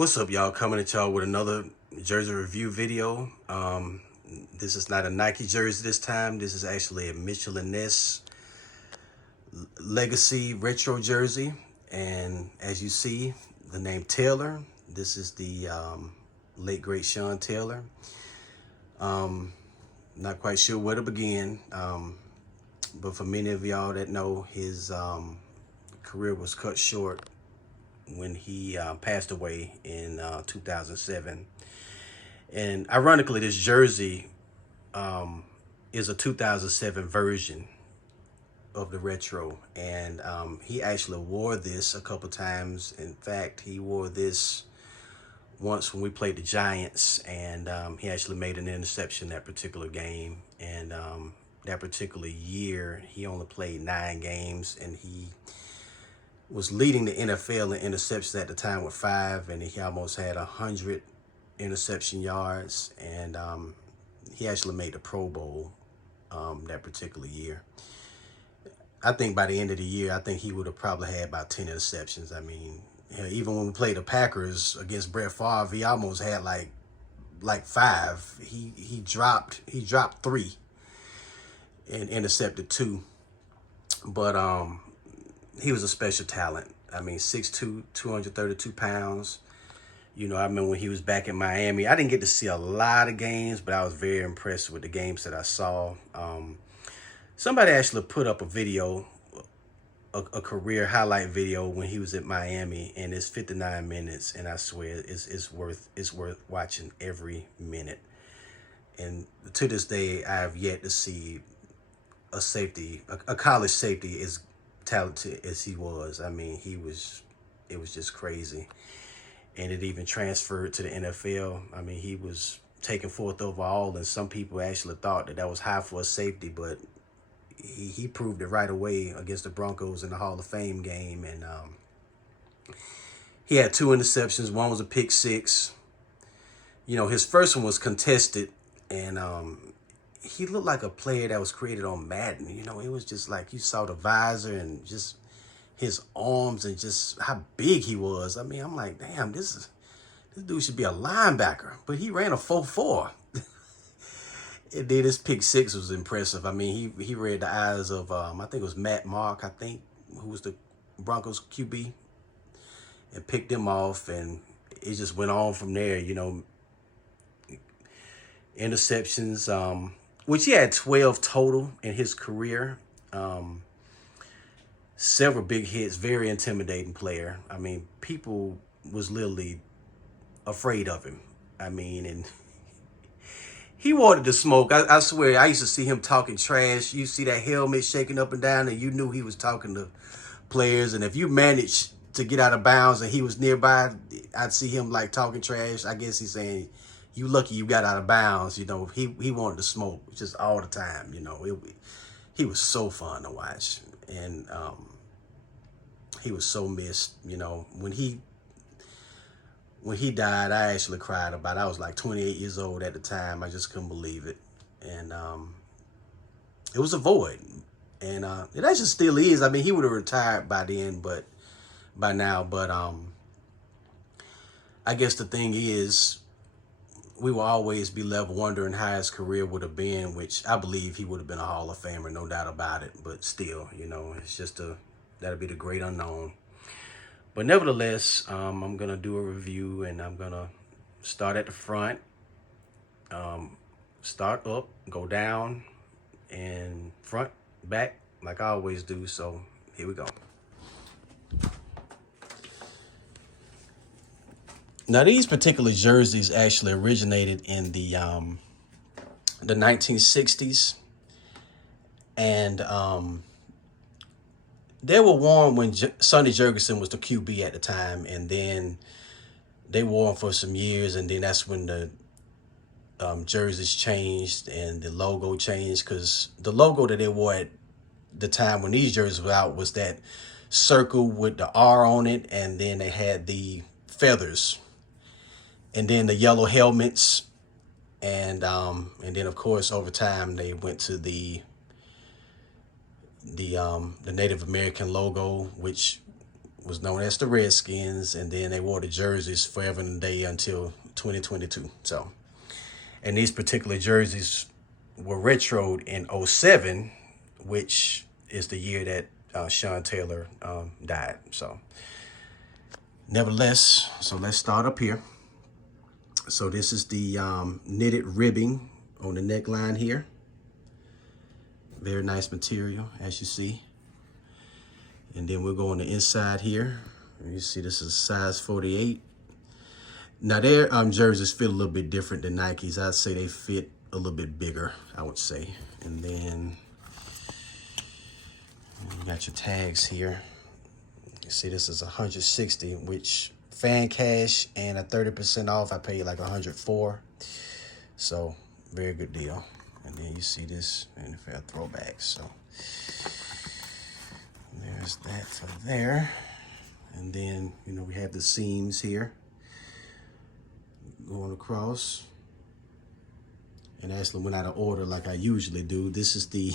What's up, y'all? Coming at y'all with another jersey review video. This is not a Nike jersey this time. This is actually a Michelin Ness Legacy retro jersey. And as you see, the name Taylor. This is the late great Sean Taylor. Not quite sure where to begin. But for many of y'all that know, his career was cut short when he passed away in 2007. And ironically, this jersey is a 2007 version of the retro. And he actually wore this a couple times. In fact, he wore this once when we played the Giants, and he actually made an interception that particular game. And that particular year, he only played 9 games, and he was leading the NFL in interceptions at the time with 5, and he almost had 100 interception yards, and he actually made the Pro Bowl that particular year. I think by the end of the year, I think he would have probably had about 10 interceptions. I mean, even when we played the Packers against Brett Favre, he almost had like 5. He dropped 3 and intercepted 2. But he was a special talent. I mean, 6'2", 232 pounds. You know, I remember when he was back in Miami. I didn't get to see a lot of games, but I was very impressed with the games that I saw. Somebody actually put up a video, a career highlight video when he was at Miami, and it's 59 minutes, and I swear it's worth watching every minute. And to this day, I have yet to see a safety, a college safety as talented as he was. I mean, it was just crazy. And it even transferred to the NFL. I mean, he was taken 4th overall, and some people actually thought that was high for a safety, but he proved it right away against the Broncos in the Hall of Fame game. And he had 2 interceptions. One was a pick 6. You know, his first one was contested, and he looked like a player that was created on Madden. You know, it was just like you saw the visor and just his arms and just how big he was. I mean, I'm like, damn, this dude should be a linebacker, but he ran a 4.4. And then his pick 6 was impressive. I mean, he read the eyes of I think it was Matt Mark, who was the Broncos QB, and picked him off, and it just went on from there. You know, interceptions, which he had 12 total in his career. Several big hits, very intimidating player. I mean, people was literally afraid of him. I mean, and he wanted to smoke. I swear, I used to see him talking trash. You see that helmet shaking up and down, and you knew he was talking to players. And if you managed to get out of bounds and he was nearby, I'd see him like talking trash. I guess he's saying, you lucky you got out of bounds. You know, he wanted to smoke just all the time. You know, he was so fun to watch. And he was so missed. You know, when he died, I actually cried about it. I was like 28 years old at the time. I just couldn't believe it. And it was a void. And it actually still is. I mean, he would have retired by now. But I guess the thing is, we will always be left wondering how his career would have been, which I believe he would have been a Hall of Famer, no doubt about it. But still, you know, it's just that'll be the great unknown. But nevertheless, I'm going to do a review, and I'm going to start at the front, start up, go down, and front, back, like I always do. So here we go. Now, these particular jerseys actually originated in the 1960s, and they were worn when Sonny Jurgensen was the QB at the time, and then they wore them for some years, and then that's when the jerseys changed and the logo changed, because the logo that they wore at the time when these jerseys were out was that circle with the R on it, and then they had the feathers, and then the yellow helmets, and then of course over time they went to the Native American logo, which was known as the Redskins, and then they wore the jerseys forever and a day until 2022. So, and these particular jerseys were retroed in '07, which is the year that Sean Taylor died. So, nevertheless, so let's start up here. So this is the knitted ribbing on the neckline here. Very nice material, as you see. And then we'll go on the inside here. You see this is size 48. Now their jerseys fit a little bit different than Nike's. I'd say they fit a little bit bigger, I would say. And then you got your tags here. You see this is 160, which fan cash and a 30% off, I paid like 104. So very good deal. And then you see this NFL Throwback. So there's that for there. And then, you know, we have the seams here going across. And actually went out of order like I usually do. This is the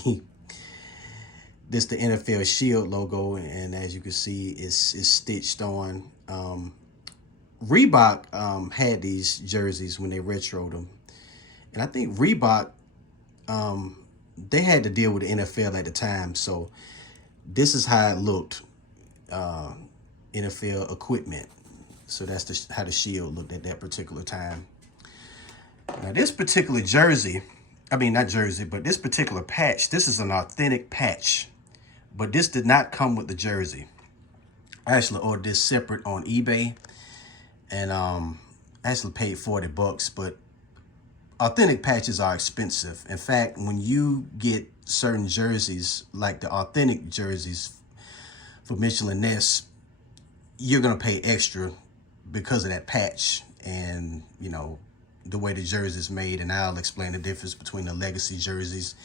NFL Shield logo, and as you can see, it's stitched on. Reebok had these jerseys when they retroed them, and I think Reebok they had to deal with the NFL at the time, so this is how it looked. NFL equipment. So that's how the Shield looked at that particular time. Now this particular jersey, I mean not jersey, but this particular patch, this is an authentic patch. But this did not come with the jersey. I actually ordered this separate on eBay. And I actually paid $40, but authentic patches are expensive. In fact, when you get certain jerseys, like the authentic jerseys for Mitchell and Ness, you're gonna pay extra because of that patch and, you know, the way the jersey is made. And I'll explain the difference between the legacy jerseys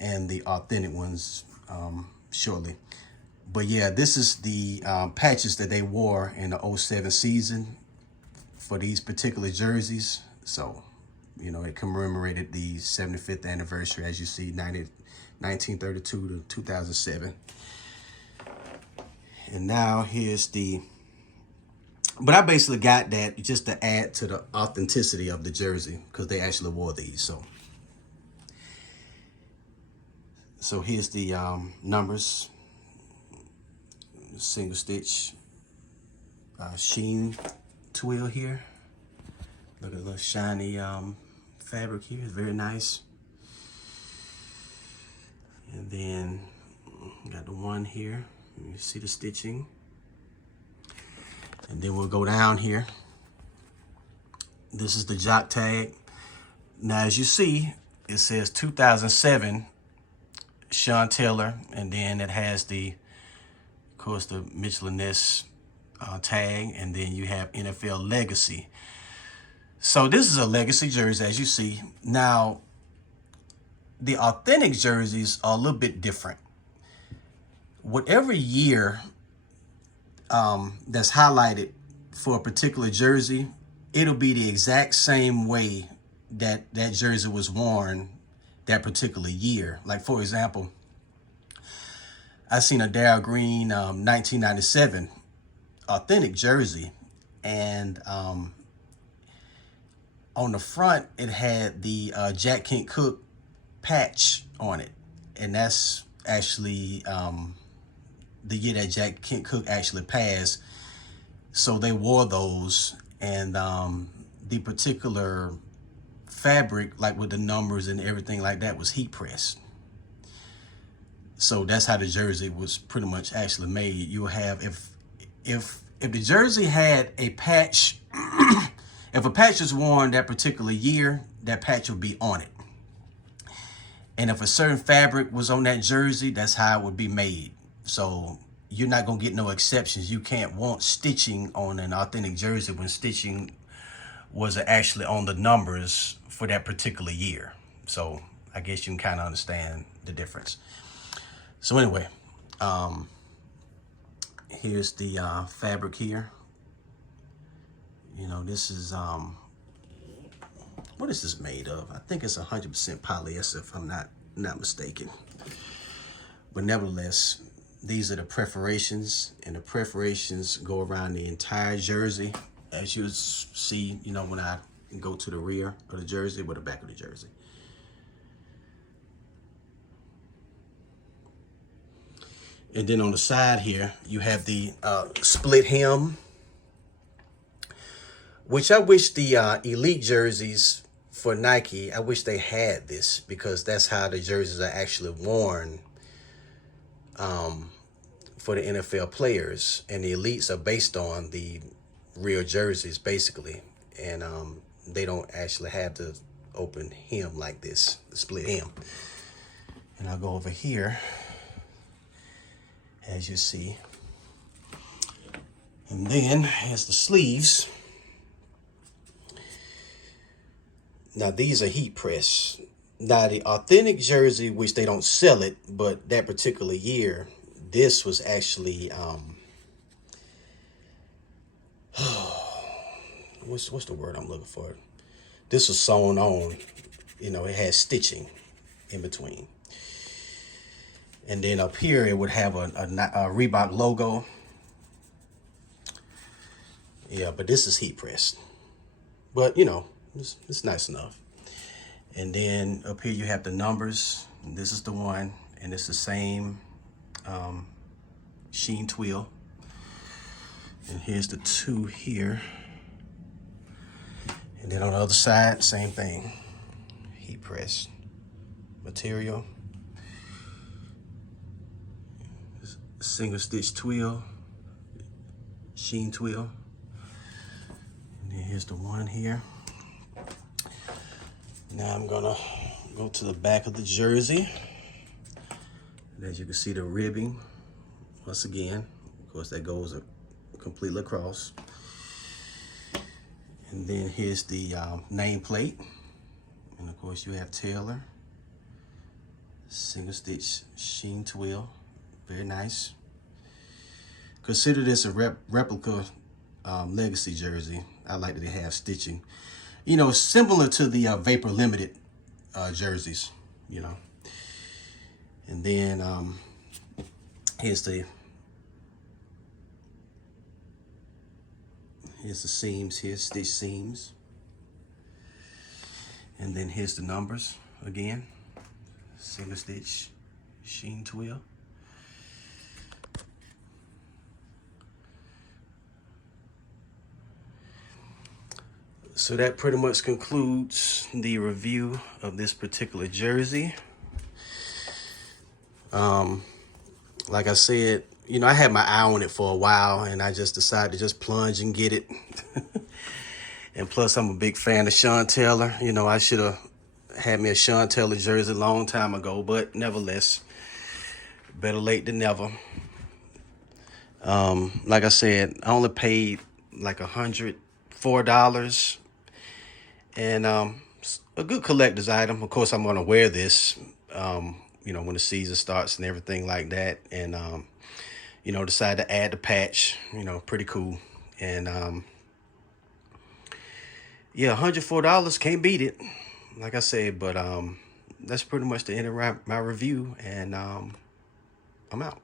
and the authentic ones shortly. But yeah, this is the patches that they wore in the '07 season for these particular jerseys. So, you know, it commemorated the 75th anniversary, as you see, 1932 to 2007. And now here's the, but I basically got that just to add to the authenticity of the jersey because they actually wore these. So here's the numbers, single stitch, Sheen Twill here. Look at the little shiny fabric here, it's very nice. And then got the one here, you see the stitching. And then we'll go down here. This is the Jock Tag. Now as you see, it says 2007 Sean Taylor, and then it has the, of course, the Mitchell and Ness tag, and then you have NFL Legacy. So this is a legacy jersey, as you see. Now, the authentic jerseys are a little bit different. Whatever year that's highlighted for a particular jersey, it'll be the exact same way that that jersey was worn that particular year. Like, for example, I seen a Darryl Green 1997 authentic jersey, and on the front it had the Jack Kent Cooke patch on it, and that's actually the year that Jack Kent Cooke actually passed. So they wore those, and the particular fabric, like with the numbers and everything like that, was heat pressed. So that's how the jersey was pretty much actually made. You'll have, if the jersey had a patch, if a patch is worn that particular year, that patch will be on it. And if a certain fabric was on that jersey, that's how it would be made. So you're not gonna get no exceptions. You can't want stitching on an authentic jersey when stitching was actually on the numbers for that particular year. So I guess you can kind of understand the difference. So anyway, here's the fabric here. You know, this is, what is this made of? I think it's 100% polyester, if I'm not mistaken. But nevertheless, These are the perforations, and the perforations go around the entire jersey. As you see, you know, when I go to the rear of the jersey or the back of the jersey. And then on the side here, you have the split hem, which I wish the elite jerseys for Nike, I wish they had this, because that's how the jerseys are actually worn for the NFL players. And the elites are based on the real jerseys, basically. And they don't actually have the open hem like this, the split hem. And I'll go over here, as you see. And then here's the sleeves. Now these are heat press. Now the authentic jersey, which they don't sell it, but that particular year, this was actually what's the word I'm looking for? This was sewn on. You know, it had stitching in between. And then up here, it would have a Reebok logo. Yeah, but this is heat pressed. But, you know, it's nice enough. And then up here, you have the numbers. This is the one, and it's the same Sheen Twill. And here's the 2 here. And then on the other side, same thing. Heat pressed material. Single stitch twill, Sheen Twill. And then here's the one here. Now I'm gonna go to the back of the jersey. And as you can see, the ribbing, once again, of course, that goes completely across. And then here's the nameplate. And of course, you have Taylor, single stitch Sheen Twill. Very nice. Consider this a replica legacy jersey. I like that they have stitching. You know, similar to the Vapor Limited jerseys, you know. And then here's the seams here, stitch seams. And then here's the numbers again. Single stitch Sheen Twill. So that pretty much concludes the review of this particular jersey. Like I said, you know, I had my eye on it for a while, and I just decided to just plunge and get it. And plus, I'm a big fan of Sean Taylor. You know, I should have had me a Sean Taylor jersey a long time ago, but nevertheless, better late than never. Like I said, I only paid like $104. And a good collector's item. Of course, I'm going to wear this, you know, when the season starts and everything like that. And, you know, decide to add the patch, you know, pretty cool. And, yeah, $104, can't beat it, like I said. But that's pretty much the end of my review. And I'm out.